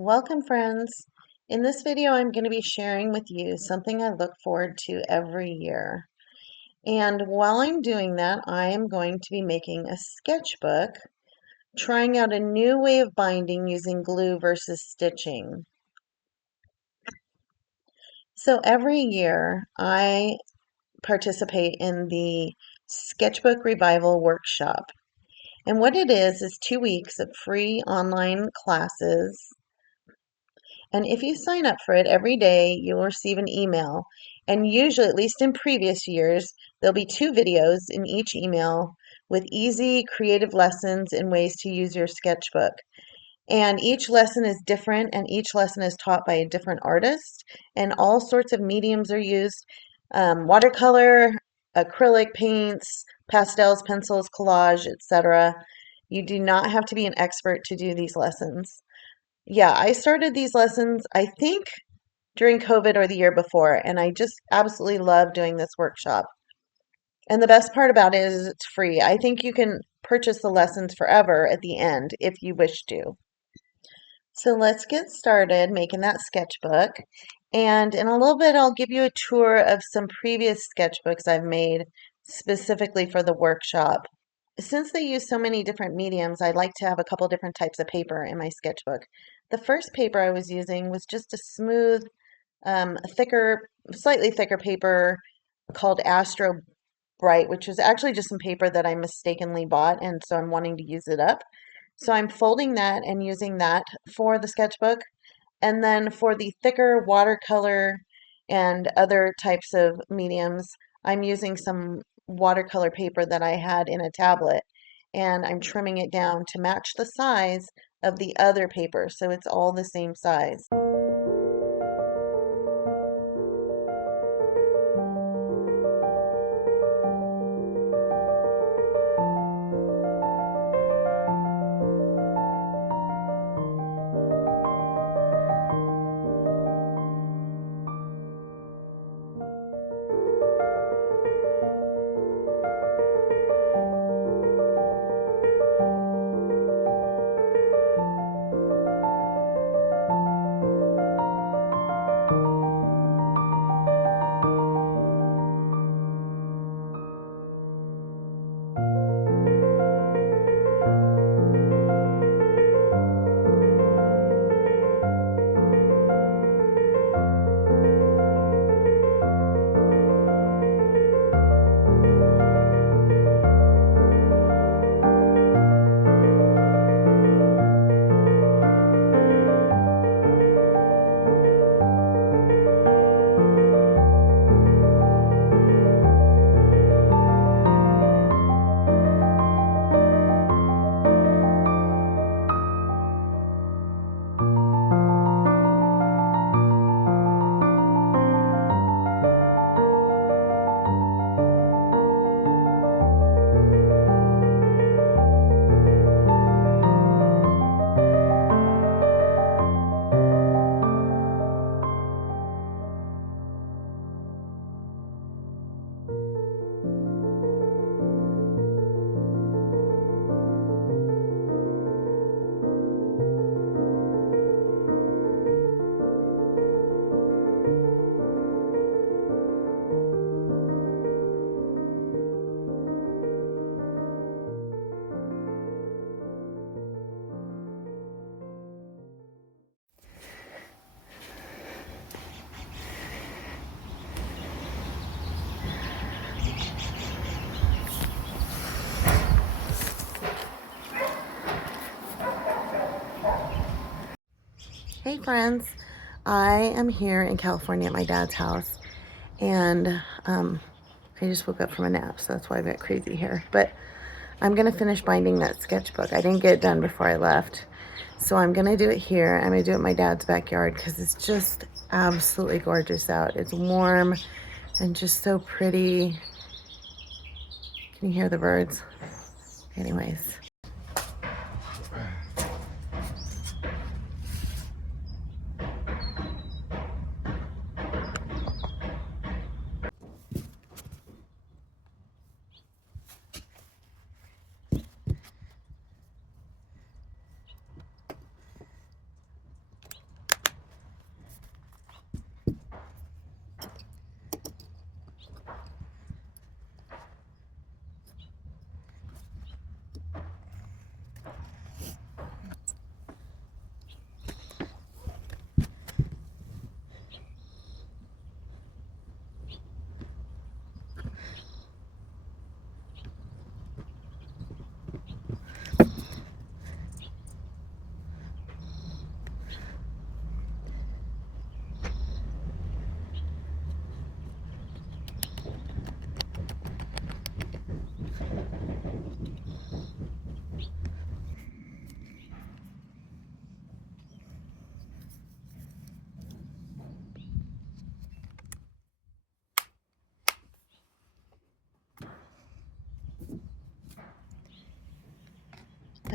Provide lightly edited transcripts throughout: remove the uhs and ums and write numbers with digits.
Welcome, friends. In this video, I'm going to be sharing with you something I look forward to every year. And while I'm doing that, I am going to be making a sketchbook, trying out a new way of binding using glue versus stitching. So every year, I participate in the Sketchbook Revival workshop. And what it is 2 weeks of free online classes. And if you sign up for it every day, you'll receive an email. And usually, at least in previous years, there'll be 2 videos in each email with easy, creative lessons and ways to use your sketchbook. And each lesson is different, and each lesson is taught by a different artist. And all sorts of mediums are used: watercolor, acrylic paints, pastels, pencils, collage, etc. You do not have to be an expert to do these lessons. Yeah, I started these lessons, I think, during COVID or the year before, and I just absolutely love doing this workshop. And the best part about it is it's free. I think you can purchase the lessons forever at the end if you wish to. So let's get started making that sketchbook. And in a little bit, I'll give you a tour of some previous sketchbooks I've made specifically for the workshop. Since they use so many different mediums, I'd like to have a couple different types of paper in my sketchbook. The first paper I was using was just a smooth, slightly thicker paper called Astro Bright, which was actually just some paper that I mistakenly bought, and so I'm wanting to use it up. So I'm folding that and using that for the sketchbook. And then for the thicker watercolor and other types of mediums, I'm using some watercolor paper that I had in a tablet, and I'm trimming it down to match the size of the other paper so it's all the same size. Hey friends, I am here in California at my dad's house, and I just woke up from a nap, so that's why I've got crazy hair. But I'm gonna finish binding that sketchbook. I didn't get it done before I left, so I'm gonna do it here. I'm gonna do it in my dad's backyard because it's just absolutely gorgeous out. It's warm and just so pretty. Can you hear the birds? Anyways.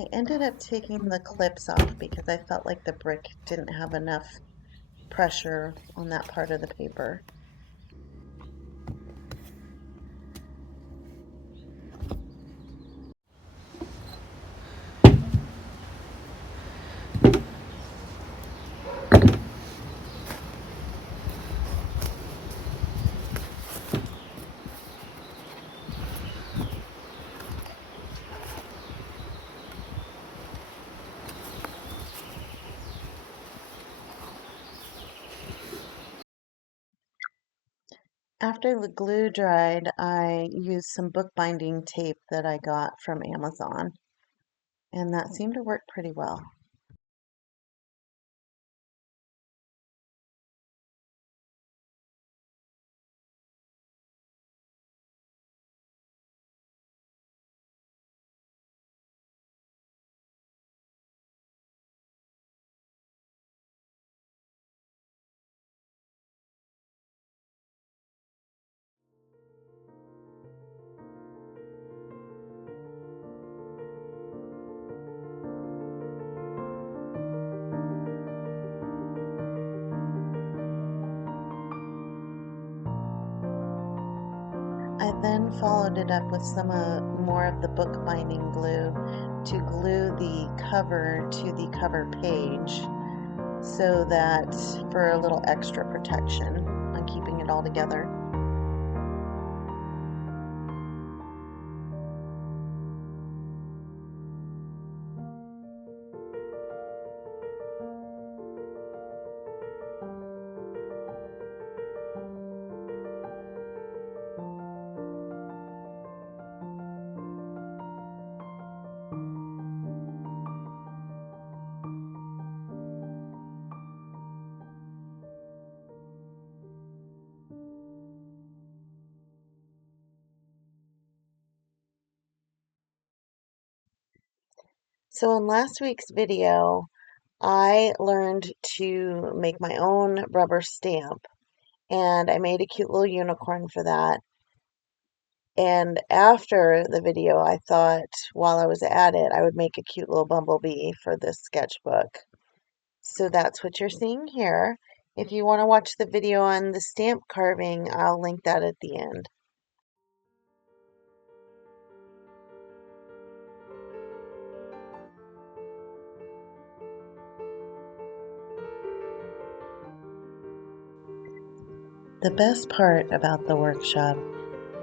I ended up taking the clips off because I felt like the brick didn't have enough pressure on that part of the paper. After the glue dried, I used some bookbinding tape that I got from Amazon, and that seemed to work pretty well. I then followed it up with some more of the bookbinding glue to glue the cover to the cover page so that for a little extra protection on keeping it all together. So in last week's video, I learned to make my own rubber stamp, and I made a cute little unicorn for that. And after the video, I thought while I was at it, I would make a cute little bumblebee for this sketchbook. So that's what you're seeing here. If you want to watch the video on the stamp carving, I'll link that at the end. The best part about the workshop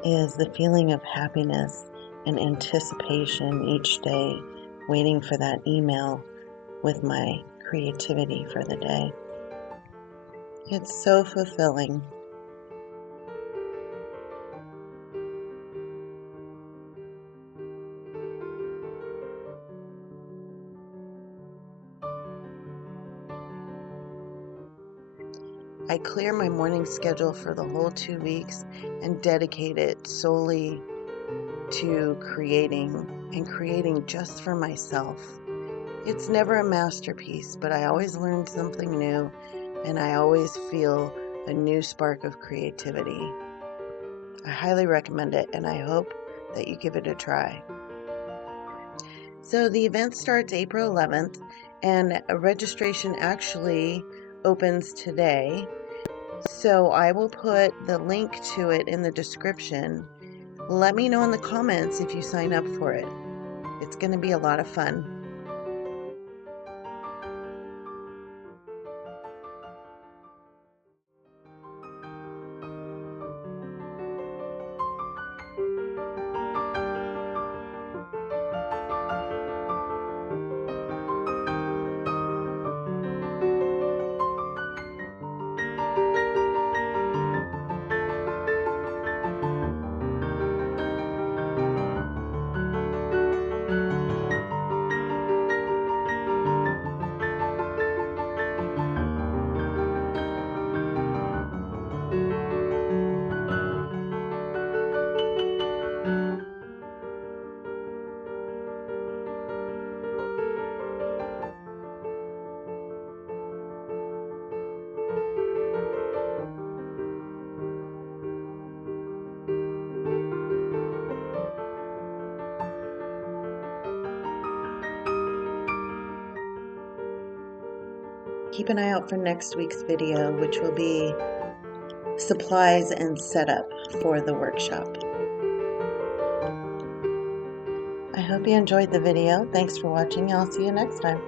is the feeling of happiness and anticipation each day, waiting for that email with my creativity for the day. It's so fulfilling. I clear my morning schedule for the whole 2 weeks and dedicate it solely to creating and creating just for myself. It's never a masterpiece, but I always learn something new and I always feel a new spark of creativity. I highly recommend it and I hope that you give it a try. So the event starts April 11th and registration actually opens today. So I will put the link to it in the description. Let me know in the comments if you sign up for it. It's going to be a lot of fun. keep an eye out for next week's video, which will be supplies and setup for the workshop. I hope you enjoyed the video. Thanks for watching. I'll see you next time.